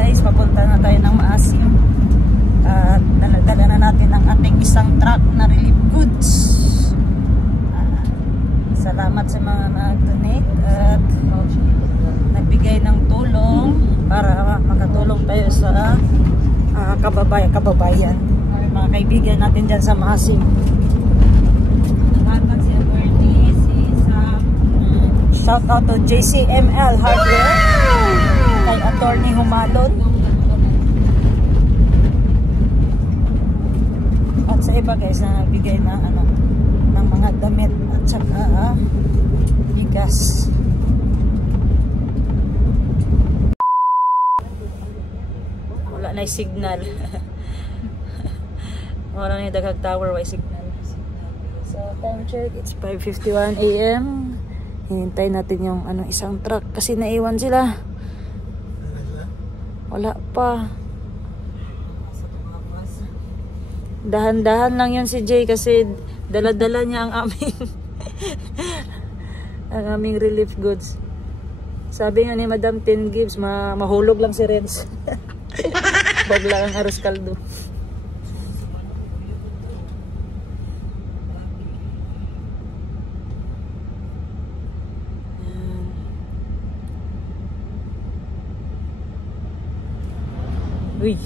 guys, papunta na tayo ng Maasim. At dala na natin ang ating isang truck na relief goods. Salamat sa mga nag-donate at nagbigay ng tulong para makatulong tayo sa kababayan, mga kaibigan natin dyan sa Maasim. Shout out to JCML Hardware, kay Attorney Humalon, at sa iba guys na nagbigay ng ng mga damit at saka bigas. Wala na yung signal. Wala na yung daghang tower, may signal. So time check, it's 5:51 AM. Hinintay natin yung isang truck kasi naiwan sila. Wala pa. Dahan-dahan lang yan si Jay kasi dala-dala niya ang aming ang aming relief goods. Sabi nga ni Madam Tin Gibbs, mahulog lang si Renz. Wag lang ang arroz kaldo. Uy,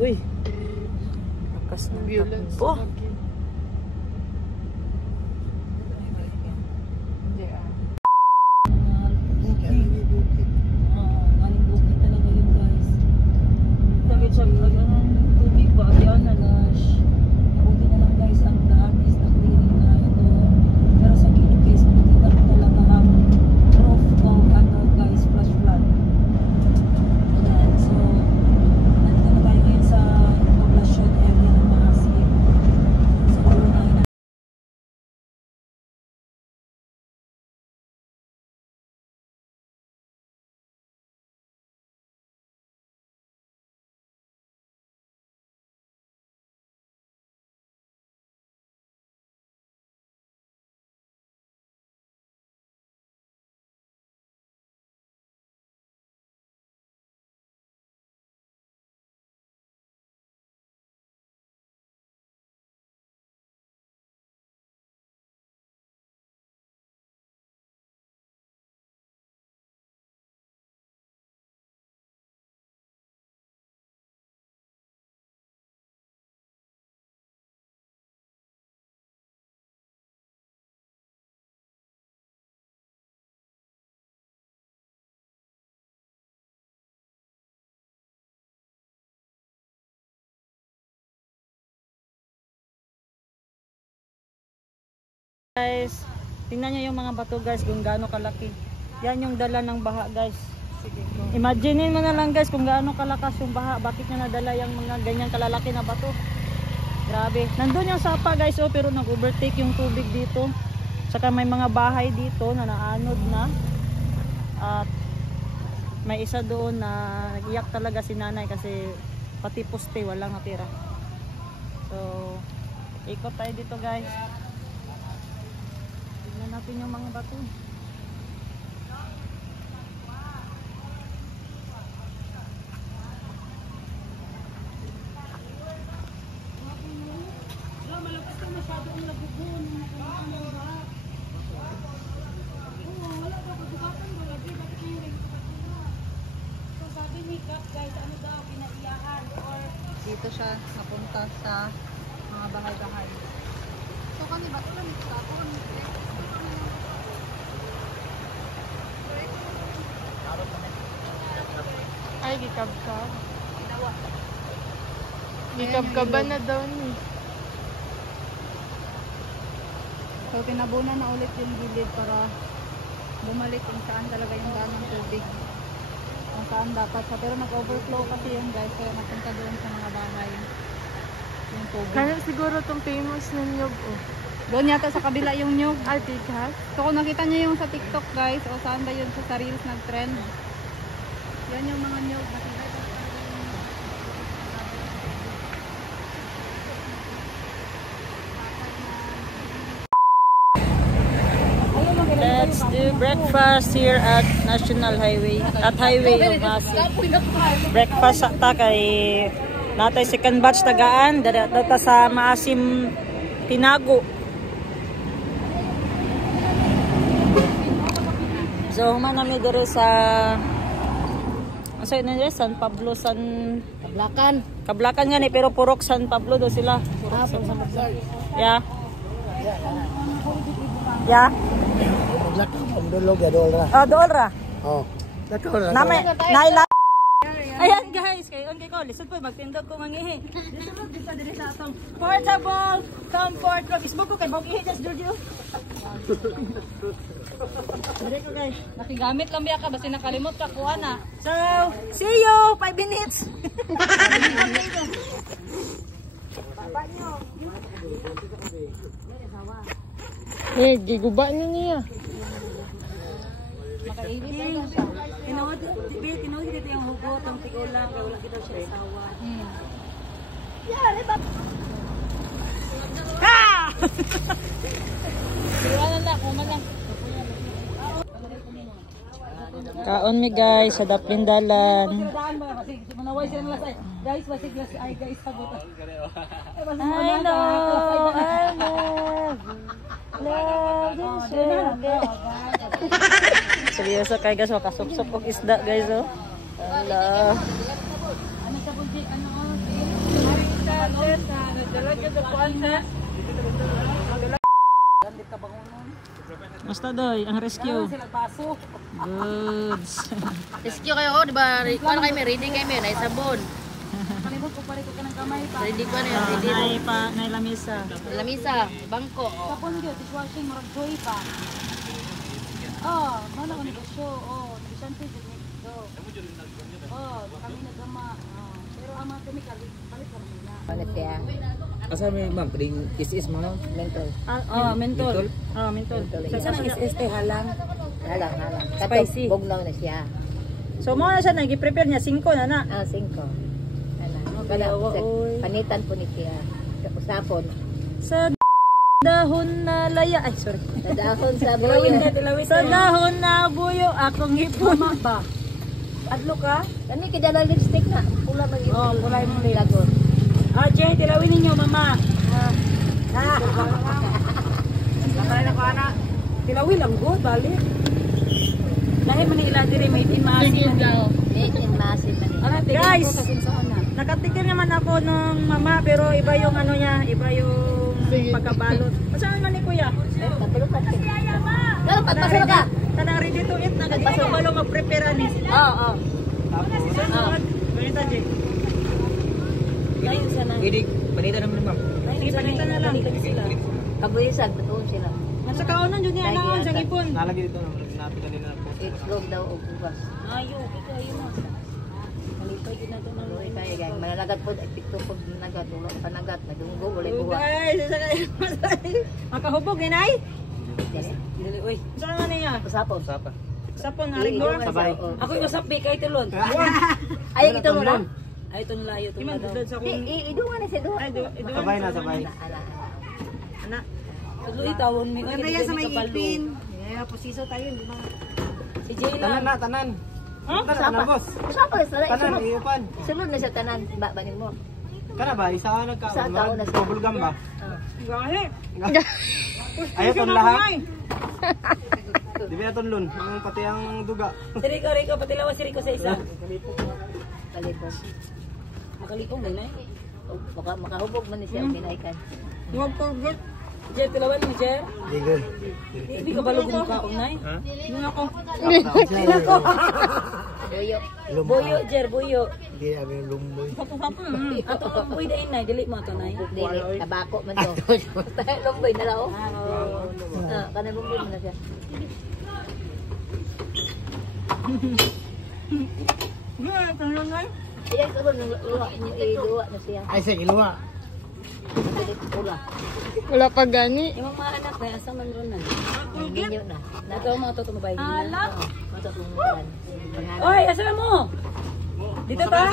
uy. Lakas ng takbo. Guys, tingnan nyo yung mga bato guys kung gaano kalaki. Yan yung dala ng baha guys. Imaginein mo na lang guys kung gaano kalakas yung baha. Bakit nyo nadala yung mga ganyan kalalaki na bato. Grabe. Nandun yung sapa guys pero nag-overtake yung tubig dito. Saka may mga bahay dito na naanod na. At may isa doon na nag-iyak talaga si nanay kasi pati poste walang natira. So, ikot tayo dito guys. Natin yung mga bato. Malakas na masyado ang lagugon. Wala daw kasugatan mo lagi. Bakit na yung so sabi ni Kap guys, ano daw pinaiyahan or dito siya napunta sa mga bahay-bahay. So kani bato lang ito ako. Ay, gikab-kab. Gikab-kaban na daw ni. So, tinabunan na ulit yung gilid para bumalik kung saan talaga yung daan ng tubig. Kung saan dapat sa. Pero nag-overflow kasi yun guys. Kaya napunta doon sa mga bahay. Yung tubig. Kaya siguro itong famous ng nyug. Oh. Doon yata sa kabila yung nyug. Ay, tikas. So, kung nakita nyo yung sa TikTok guys. O saan ba yun sa reels nag-trend. Yan yung mga nyug. Let's do breakfast here at National Highway. At Highway of Pasig. Breakfast ta kay natay second batch tagaan. Data sa Maasim Tinago. So, human namin dire sa asa yun nila? San Pablo, Kablakan nga ni, pero purok San Pablo do sila. Yeah. Yeah. Oh, dool ra. Oh. Naila. Ayan guys, kayon kay ko, lisod po magtindog ko mangihi. Lisod dito dire sa atong portable comfort room. Isbog ko kay bawg ihi just Giorgio. Dire ko guys. Nakigamit lang biya ka basta nakalimot ka kuha na. So, see you 5 minutes. Giguba niya. Tinuod dito yung hugot, ang tigulang, kaya wala kita siya asawa. Kaon mi guys sa Daplindalan. Guys, basig las ay guys sagot. I know. Seryoso kay guys, makasupsop og isda guys oh. Ala. Ano sa budget ano? Marita, dalaga sa kuansa. Basta doy, ang rescue. Goods. Rescue kayo, di ba? Kuan kayo may reading kayo may sabon. Kalimot ko pare ko kanang kamay pa. Ready ko na ready. Nay pa, nay lamisa. Lamisa, bangko. Kapon gyud dishwashing murag joy pa. Oh, mana ko negosyo. Oh, bisante jud ni do. Oh, kami nagama. Pero ang mga chemical palit lang nila. Palit ya. Asa may ma'am, pwedeng is mga mentol. Mentol. Mentol. Sa nang is halang. Halang. Spicy. Bugnaw na siya. So mo na siya nagi-prepare niya 5 na na. 5. Panitan po ni siya. Usapon. Sa dahon na laya. Ay, sorry. Sa dahon sa Tilawin buyo. na, tilawin. Sa dahon na buyo, akong hipon. Ba? Adlo ka? Kani kidala lipstick na. Pula mag Oh, kulay mo lips. lagon. Jay, tilawin ninyo, mama. Nakala na ko, anak. Tilawin lang, good, balik. Dahil man ila diri may tinmasin. Guys, nakatikir naman ako ng mama, pero iba yung ano niya, iba yung pagkabalot. Saan man ni kuya? Dapat pasok ka. Tanang ready to eat na kasi balo mag-prepare ni. Oo. Ganito, Jay. Lain sana. Pwede, panita naman ma'am. Sige, panitan na lang. Kabuisan, totoo sila. At sa kaunan dyan niya, naon sa ipon. Nalagi dito natin kanina po. Itlog daw o bugas. Ayo, ikaw yun mo. Malipay yun natin ng Luwi tayo gang. Mananagat po, epikto po nagat. Ulang panagat, nagunggo, walay buwa. guys, isa kayo. Makahubog, inay? Yes. Dili, uy. Saan nga niya? Usapon. Sapa. Sapon, haring mo? Sabay. Ako yung usapin kay Tulon. Ayaw ito mo na? Ay, ito nalayo. Ito na daw. Sa kung... Idungan na siya doon. Sabay na, sabay. Anak. Tuloy tawon mi. Ganda yan sa may ipin. Yeah, posiso tayo, di ba? Si Jay Tanan lang. na, tanan. Huh? Tanan, boss. Usapon na sila. Tanan, iupan. Sunod na siya tanan. Banin mo. Kana ba, isa Isa nagkaon taon na ba? siya. Bubble gum ba? Gahe. Ayaw ton lahat. Di ba ton lun? Yung pati ang duga. Si Rico, pati lawas si Rico sa isa. Kalipon. Makalikong din eh. Makahubog man ni siya. Kinaikan. Huwag ko, get. Jer, tilawan mo, Jer. Digo. Hindi ka balog mo ka, Unay? Ha? Yung ako. Buyo. Buyo, Jer, buyo. Hindi namin lumboy. Papo. Ato ka buhay na inay, dili mo ito, Nay. Dili. Tabako man to. Tayo lumboy na lao. Kanan lumboy man na siya. Ano, Nay? Iya, ito ba? Iluwa na siya. Ay, sige, iluwa. Dili, pula. Wala pa gani. Yung mga anak na, asa man ron na. Ginyo na. Ito ang mga toto mabay din na. Matutulungan. Oy, asa mo? Dito ta?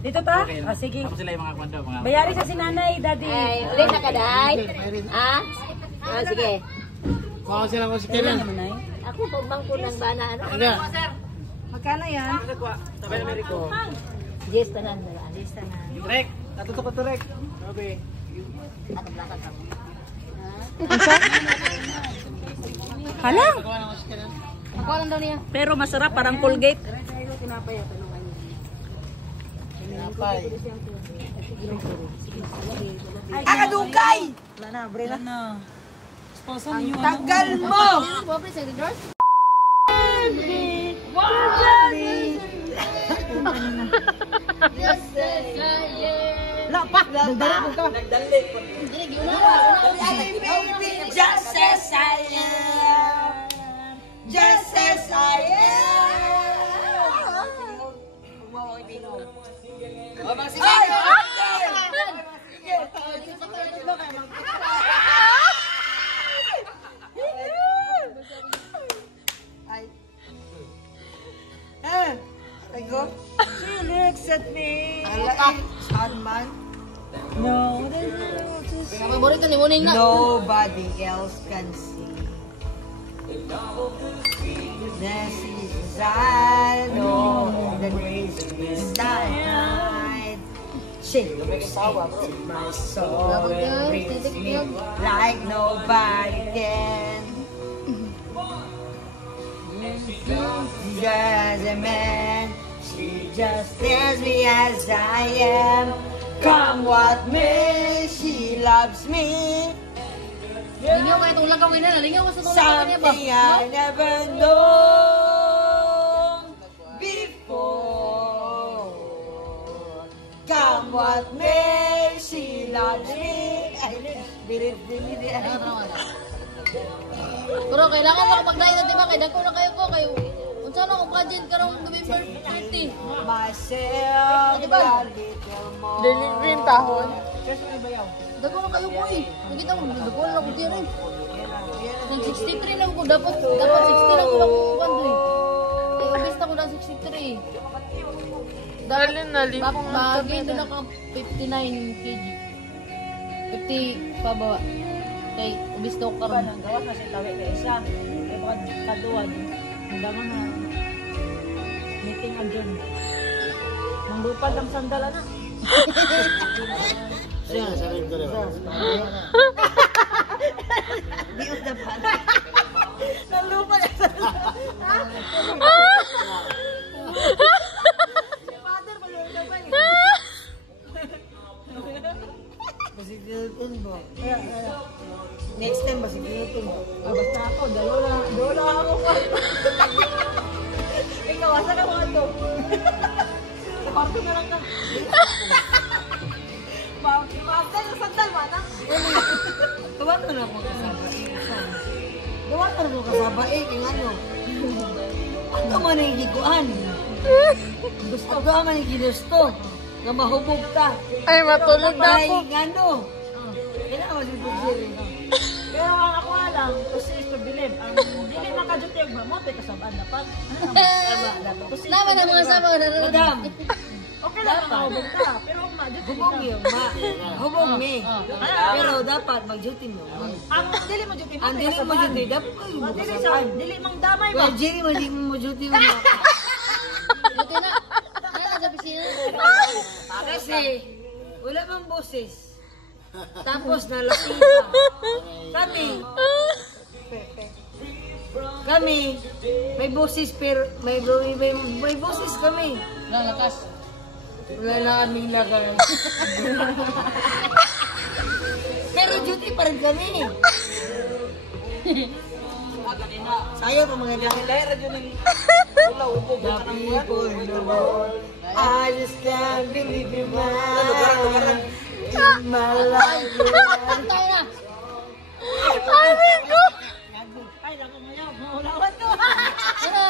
Dito ta? Ah, sige. Tapos sila yung mga kwando, mga... Bayari sa sinanay, daddy. Ay, ulit na ka, day. Ah? Ah, sige. Baka sila ko si Kailan naman, Nay? Ako Pagmangko ng bana, ano? Magkano yan? Sabi na Merico. Yes, tanan. Yes, Rek, natutok ko to Rek. Sabi. Atap-lakad ako. Hala. Ako lang daw niya. Pero masarap, parang Colgate. Akadukay! Wala na, bre na. Ang tagal mo! Wala pa, dagdagan mo ka. Baby, just as I am. Just as I am. I go. She looks at me. Sad man. No, Paborito ni Muning na. Nobody else can see. This is I know the grace is died. She looks into my soul and breathes me like nobody can. Just a man, she just tells me as I am. Come what may, she loves me. Lingaw kayo itong lagawin na. Lingaw ka sa itong lagawin niya ba? Something I never known before. Come what may, she loves me. Pero kailangan mo kapag-dahin natin ba? Kaya dako na kayo po. Kayo, unsa na kung budget ka ng November 30. Myself, Diba? a little more. Dream tahon. Dako na kayo po eh. Nakita mo, dako na ako dito eh. Nang 63 na ako. Dapat 60 na ako lang kung kanto eh. Kaya ubis na ako ng 63. Dalin na, Bagay doon ako 59 kg. 50 pa ba? Kay ubis na ako karoon. Ang gawas na siya tawi kay isa. Kaya baka kaduan. Ang dama na. Meeting again. Manglupad ang sandala na. Siya, sa rin ko rin. Nalupad ang sandala. Basigilton ba? Next time basigilton ba? Basta ako, dalo ako pa. Ikaw, asa ka mga to? Sa kwarto na lang ka. Maaftan yung sandal, mana? Gawa ka na mo kasaba Gawa ka na mo kasaba kung ano? Ano man ang higuan? Gusto ka man ang ginusto? Nga mahubog ka? Ay, matulog na Ay, ako. ano? Kailangan mo si Bugil. Pero ang ako alam, kasi is to believe, ang dili makaduty ang mamote kasabaan dapat. Naman ang mga sama na Madam, Okay lang makahubog ka, pero maduty hubog ka. yun. Hubog me. Pero dapat mag-duty mo. Ang dili mo duty Ang dili mo duty, dapat kayo mo Dili sa kasabaan. dili mang damay ba? Well, Jerry, mo di mo duty mo. Ito na. Kaya sa pisina. Kasi, wala bang boses. Tapos nalaki pa. Kami, may boses pero may boses kami. Lakas. Wala na kaming lagay. Pero duty pa rin kami. Sayo pa mga Lahira dyan ng The people in the world, I just can't believe you, man. In my life, Tayo na. Ay, ako ngayon, maulawan to. Wala.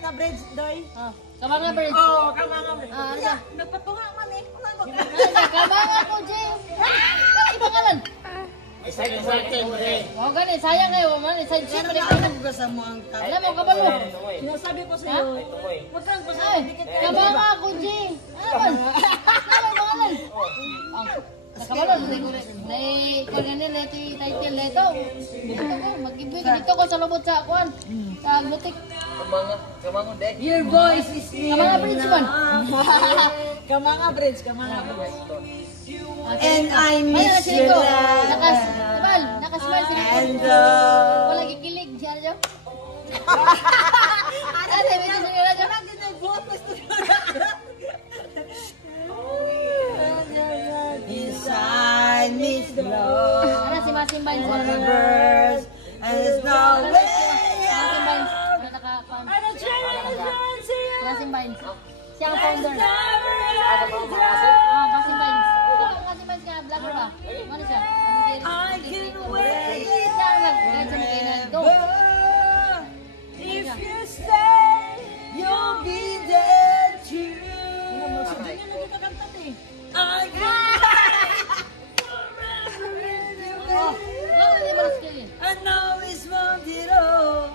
Na bridge doy. Kamanga birds. Oh, kama nga. Ah, ano siya? Nagpatunga man eh. Kamanga ko, Jay. Ano yung pangalan? Oh, gani, sayang kayo, man. Side chick, Pero balik na ka. ako ka sa mo ang tao. Alam mo, kabalo. Sinasabi ko sa'yo, wag kang Ay, kabanga ako, Jing. Alam mo, pangalan. Nakabalo, kanya nila ito yung title na ito. Dito ko, mag-ibig. Dito ko sa lubot sa akuan. Sa butik. Your voice is Kamanga bridge man. Kamanga bridge, kamanga bridge. And I miss you Nakas, love. Ibal, nakasmile si Nicole. And Wala gikilig. Siya na dyan. Ate, may gusto nyo na dyan. inside me love. Ano si Masim Vines? Universe, and there's no way Masim Vines. out. Ano naka-found? Masim Vines. Siya ang founder. Masim Vines. Masim Vines ka, vlogger ba? Ano siya? I can wait Siya ang nag-legend kay Nando. if you stay, you'll be there too. I can Oh, bakit di ba na-skill yun? I know it's want it all.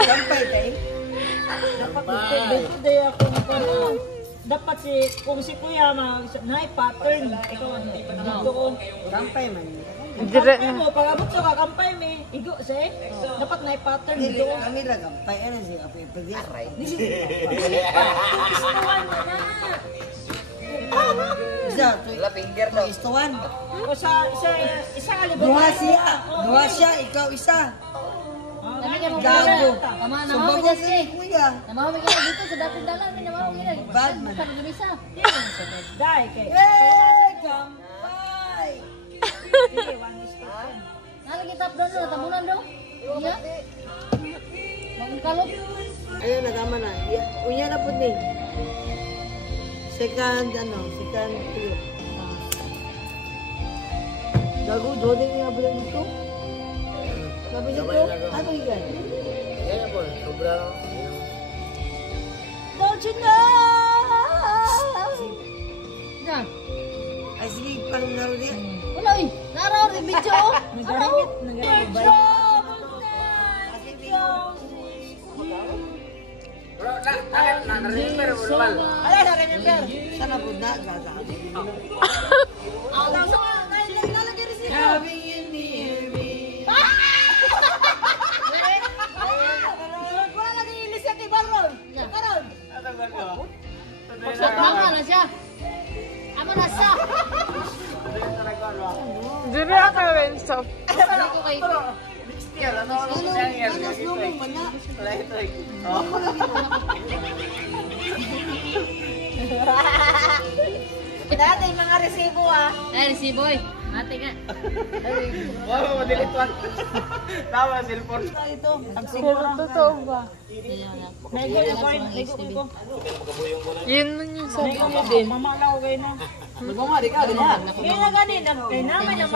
Kampay tayo. Dapat si, kung si Kuya na pattern, ikaw ano, dito ko. Kampay man. Kampay mo, pag abot sa kakampay may igo siya dapat na pattern dito ko. Kami ra kampay ano siya apa pwede. Isa, finger daw. Istuan. O sa isa alibutan. Duha siya, ikaw isa. Sabi niya mo, Gago. Tama na Sumbong mo, ko Jesse. kay kuya. Namahumi ka na dito sa dating dalan. Namahumi ka na. Bad man. Sa Lumisa. Dai kay. Hey, kampay. Nalagi tap doon, tabunan daw. Iya. Magkalot. Ayun, nagama na. Unya na po ni. Second two. Gago, dodeng nga ba dito? Sabi niyo po, ano yan? Don't you know? Yan. Ay, sige, panunaro niya. Wala eh. Naraw rin video. Nagagamit. Ala na remember. Sana po na, gaga. Having you near me. Wala lagi ilis yan kay Baron. Baron. Tama na siya. Amo na siya. Dili ako rin stop. Ano ko kay... Anas mo mo mana. Dati mga resibo ah. Ay, si boy. Mati nga. Wow, madilit one. Tama, cellphone. Ito, Pero totoo ba? Naigo yung boy, naigo ko. Yun man yung sabi. Naigo mo din, mamalaw kayo na. Nagmamari ka, ganyan. Kaya na gani, kay naman yung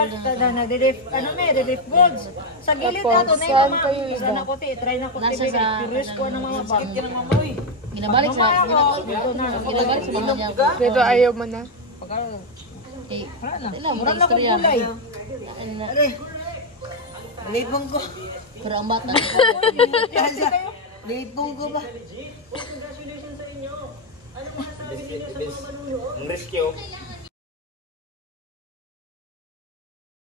nagde-def, ano may, de-def goods. Sa gilid na to, na Saan yung kayo mga, iba? isa na ko ti, try na ko ti, Nasa sa- curious ko ng mga bakit ka ng mamaw eh. Ginabalik sa... Ginabalik sa mga niya. Pero ayaw mo na. Eh, Wala, murag na kong kulay. Are. Lipong ko. pero ang bata. Lipong ko ba? Ang rescue.